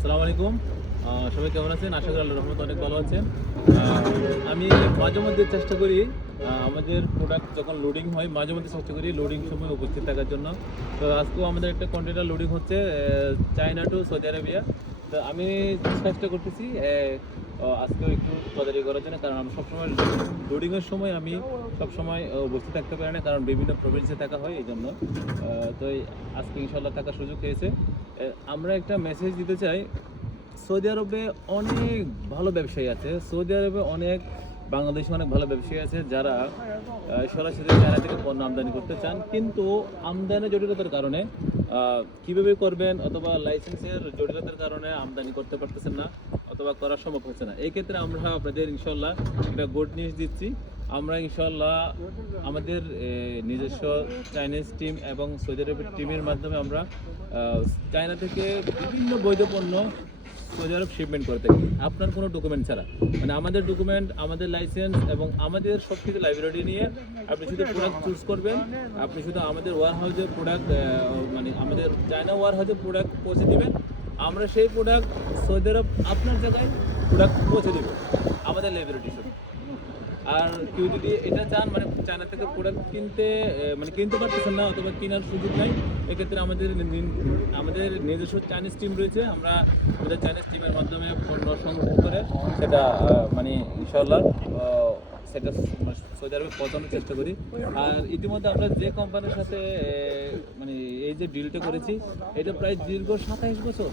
আসসালামু আলাইকুম। সবাই কেমন আছেন? আশা করি আল্লাহর রহমতে অনেক ভালো আছেন। আমি মাঝে মধ্যে চেষ্টা করি আমাদের প্রোডাক্ট যখন লোডিং হয় মাঝে মধ্যে চেষ্টা করি লোডিং সময় উপস্থিত থাকার জন্য। তো আজকেও আমাদের একটা কন্টেনার লোডিং হচ্ছে চায়না টু সৌদি আরবিয়া। তো আমি চেষ্টা করতেছি আজকেও একটু তদারকি করার জন্য, কারণ আমি সবসময় লোডিংয়ের সময় আমি সবসময় উপস্থিত থাকতে পারি না, কারণ বিভিন্ন প্রভিন্সে থাকা হয় এই জন্য। তো আজকে ইনশাল্লাহ থাকার সুযোগ হয়েছে। আমরা একটা মেসেজ দিতে চাই। সৌদি আরবে অনেক ভালো ব্যবসায়ী আছে, সৌদি আরবে অনেক বাংলাদেশে অনেক ভালো ব্যবসায়ী আছে যারা সরাসরি চায়না থেকে পণ্য আমদানি করতে চান, কিন্তু আমদানি জটিলতার কারণে কিভাবে করবেন অথবা লাইসেন্সের জটিলতার কারণে আমদানি করতে পারতেছেন না অথবা করা সম্ভব হচ্ছে না। এই ক্ষেত্রে আমরা আপনাদের ইনশাল্লাহ একটা গুড নিউজ দিচ্ছি। আমরা ইনশাল্লাহ আমাদের নিজস্ব চাইনিজ টিম এবং সৌদি আরবের টিমের মাধ্যমে আমরা চায়না থেকে বিভিন্ন বৈধ পণ্য সৌদি আরব শিপমেন্ট করে থাকি আপনার কোনো ডকুমেন্ট ছাড়া। মানে আমাদের ডকুমেন্ট, আমাদের লাইসেন্স এবং আমাদের সব কিছু লাইব্রেরি নিয়ে আপনি শুধু প্রোডাক্ট চুজ করবেন। আপনি শুধু আমাদের ওয়ার হাউসে প্রোডাক্ট মানে আমাদের চায়না ওয়ার হাউসে প্রোডাক্ট পৌঁছে দেবেন। আমরা সেই প্রোডাক্ট সৌদি আরব আপনার জায়গায় প্রোডাক্ট পৌঁছে দেবো আমাদের লাইব্রেরি শুধু। আর কেউ যদি এটা চান মানে চায়না থেকে প্রোডাক্ট কিনতে মানে কিনতে পারতেছেন না অথবা কেনার সুযোগ নাই, এক্ষেত্রে আমাদের নিজস্ব চাইনিজ টিম রয়েছে। আমরা আমাদের চাইনিজ টিমের মাধ্যমে পণ্য সংগ্রহ করে সেটা মানে ইনশাল্লাহ সেটা সৌদি আরবে পৌঁছানোর চেষ্টা করি। আর ইতিমধ্যে আমরা যে কোম্পানির সাথে মানে এই যে ডিলটা করেছি, এটা প্রায় দীর্ঘ 27 বছর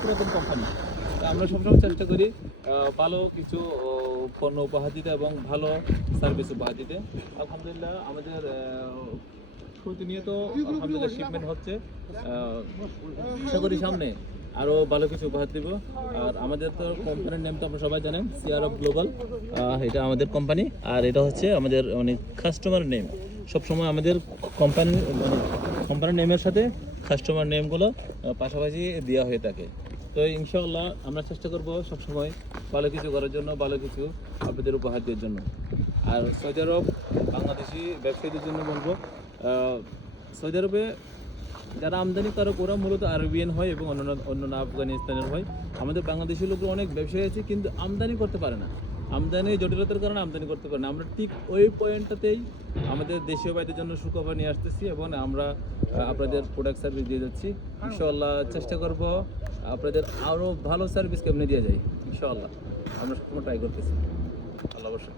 পুরাতন কোম্পানি। আমরা সবসময় চেষ্টা করি ভালো কিছু পণ্য উপহার দিতে এবং ভালো সার্ভিস উপহার দিতে। আলহামদুলিল্লাহ আমাদের প্রতিনিয়ত আলহামদুলিল্লাহ শিপমেন্ট হচ্ছে। আশা করি সামনে আরও ভালো কিছু উপহার দিব। আর আমাদের তো কোম্পানির নেম তো আপনারা সবাই জানেন, সিআরএফ গ্লোবাল। এটা আমাদের কোম্পানি, আর এটা হচ্ছে আমাদের মানে কাস্টমার নেম। সবসময় আমাদের কোম্পানির নেমের সাথে কাস্টমার নেমগুলো পাশাপাশি দেওয়া হয়ে থাকে। তো ইনশাআল্লাহ আমরা চেষ্টা করব সবসময় ভালো কিছু করার জন্য, ভালো কিছু আপনাদের উপহার দেওয়ার জন্য। আর সৌদি আরব বাংলাদেশি ব্যবসায়ীদের জন্য বলবো, সৌদি আরবে যারা আমদানি কারক ওরা মূলত আরবিয়ান হয় এবং অন্যান্য আফগানিস্তানের হয়। আমাদের বাংলাদেশি লোক অনেক ব্যবসায়ী আছে কিন্তু আমদানি করতে পারে না, আমদানি জটিলতার কারণে আমদানি করতে পারে না। আমরা ঠিক ওই পয়েন্টটাতেই আমাদের দেশীয় ভাইদের জন্য সুখবর নিয়ে আসতেছি এবং আমরা আপনাদের প্রোডাক্ট সার্ভিস দিয়ে যাচ্ছি। ইনশাআল্লাহ চেষ্টা করব আপনাদের আরও ভালো সার্ভিস কেমনে দিয়ে যায়। ইনশাআল্লাহ আমরা সবসময় ট্রাই করতেছি। আল্লাহ অবশ্যই।